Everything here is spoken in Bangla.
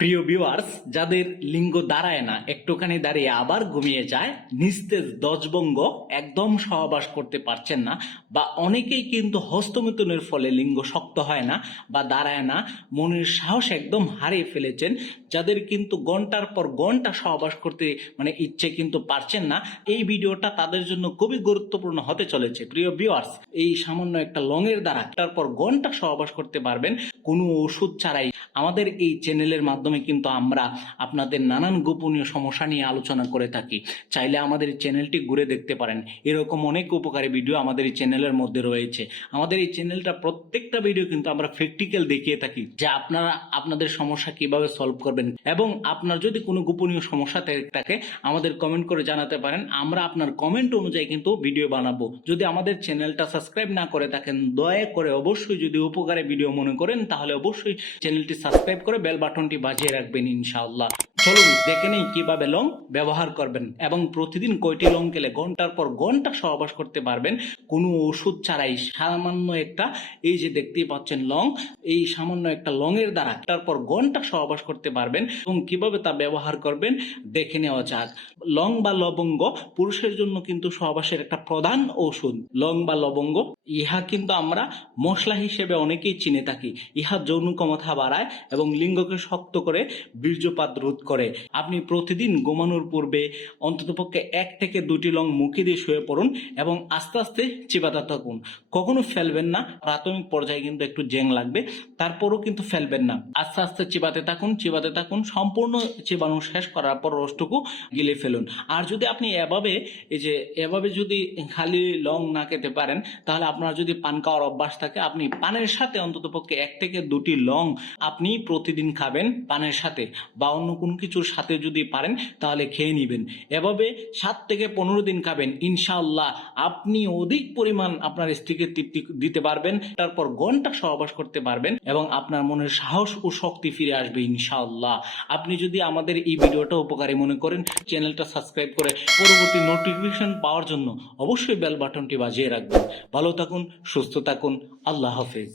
প্রিয় ভিউয়ার্স, যাদের লিঙ্গ দাঁড়ায় না, একটুখানি দাঁড়িয়ে আবার ঘুমিয়ে যায়, নিস্তেজ দশবঙ্গ একদম সহবাস করতে পারছেন না, বা অনেকেই কিন্তু হস্তমিথুনের ফলে লিঙ্গ শক্ত হয় না বা দাঁড়ায় না, মনের সাহস একদম হারিয়ে ফেলেছেন, যাদের কিন্তু ঘন্টার পর ঘন্টা সহবাস করতে ইচ্ছে কিন্তু পারছেন না, এই ভিডিওটা তাদের জন্য খুবই গুরুত্বপূর্ণ হতে চলেছে। প্রিয় ভিউয়ার্স, এই সামান্য একটা লংয়ের দ্বারা তারপর ঘন্টা সহবাস করতে পারবেন কোনো ওষুধ ছাড়াই। আমাদের এই চ্যানেলের মাধ্যমে কিন্তু আমরা আপনাদের নানান গোপনীয় সমস্যা নিয়ে আলোচনা করে থাকি। চাইলে আমাদের চ্যানেলটি ঘুরে দেখতে পারেন, এরকম অনেক উপকারী ভিডিও আমাদের এই চ্যানেলের মধ্যে রয়েছে। আমাদের এই চ্যানেলটা প্রত্যেকটা ভিডিও কিন্তু আমরা প্র্যাকটিক্যাল দেখিয়ে থাকি যে আপনারা আপনাদের সমস্যা কিভাবে সলভ করবেন, এবং আপনার যদি কোনো গোপনীয় সমস্যা থাকে আমাদের কমেন্ট করে জানাতে পারেন। আমরা আপনার কমেন্ট অনুযায়ী কিন্তু ভিডিও বানাবো। যদি আমাদের চ্যানেলটা সাবস্ক্রাইব না করে থাকেন, দয়া করে অবশ্যই, যদি উপকারী ভিডিও মনে করেন তাহলে অবশ্যই চ্যানেলটি সাবস্ক্রাইব করে বেল বাটনটি বাজিয়ে রাখবেন ইনশাআল্লাহ। চলুন দেখে নেই কিভাবে লং ব্যবহার করবেন এবং প্রতিদিন কয়টি লং খেলে ঘন্টার পর ঘন্টা সহবাস করতে পারবেন কোনো ওষুধ ছাড়াই। সামান্য একটা, এই যে দেখতেই পাচ্ছেন লং, এই সামান্য একটা লং এর দ্বারা তারপর ঘন্টা সহবাস করতে পারবেন এবং কিভাবে তা ব্যবহার করবেন দেখে নেওয়া যাক। লং বা লবঙ্গ পুরুষের জন্য কিন্তু সহবাসের একটা প্রধান ঔষধ। লং বা লবঙ্গ, ইহা কিন্তু আমরা মশলা হিসেবে অনেকেই চিনে থাকি। ইহা যৌন ক্ষমতা বাড়ায় এবং লিঙ্গকে শক্ত করে বীর্যপাত রোধ করে। আপনি প্রতিদিন ঘুমানোর পূর্বে অন্ততপক্ষে 1 থেকে 2টি লং মুখে দিয়ে শুয়ে পড়ুন এবং আস্তে আস্তে চিবাতে থাকুন। কখনো ফেলবেন না। প্রাথমিক পর্যায়ে কিন্তু একটু জ্যাং লাগবে, তারপরও কিন্তু ফেলবেন না। আস্তে আস্তে চিবাতে থাকুন, চিবাতে থাকুন। সম্পূর্ণ চিবানো শেষ করার পর রসটুকু গিলে ফেলুন। আর যদি আপনি এভাবে যদি খালি লং না খেতে পারেন, তাহলে আপনার যদি পান খাওয়ার অভ্যাস থাকে, আপনি পানের সাথে অন্ততপক্ষে 1 থেকে 2টি লং আপনি প্রতিদিন খাবেন পানের সাথে, বা অন্য কোনো কিছুর সাথে যদি পারেন তাহলে খেয়ে নেবেন। এভাবে 7 থেকে 15 দিন খাবেন, ইনশাআল্লাহ আপনি অধিক পরিমাণ আপনার স্ত্রীকে তৃপ্তি দিতে পারবেন, তারপর ঘন্টা সহবাস করতে পারবেন এবং আপনার মনের সাহস ও শক্তি ফিরে আসবে ইনশাআল্লাহ। আপনি যদি আমাদের এই ভিডিওটা উপকারী মনে করেন, চ্যানেলটা সাবস্ক্রাইব করে পরবর্তী নোটিফিকেশন পাওয়ার জন্য অবশ্যই বেল বাটনটি বাজিয়ে রাখবেন। ভালো থাকুন, সুস্থ থাকুন, আল্লাহ হাফেজ।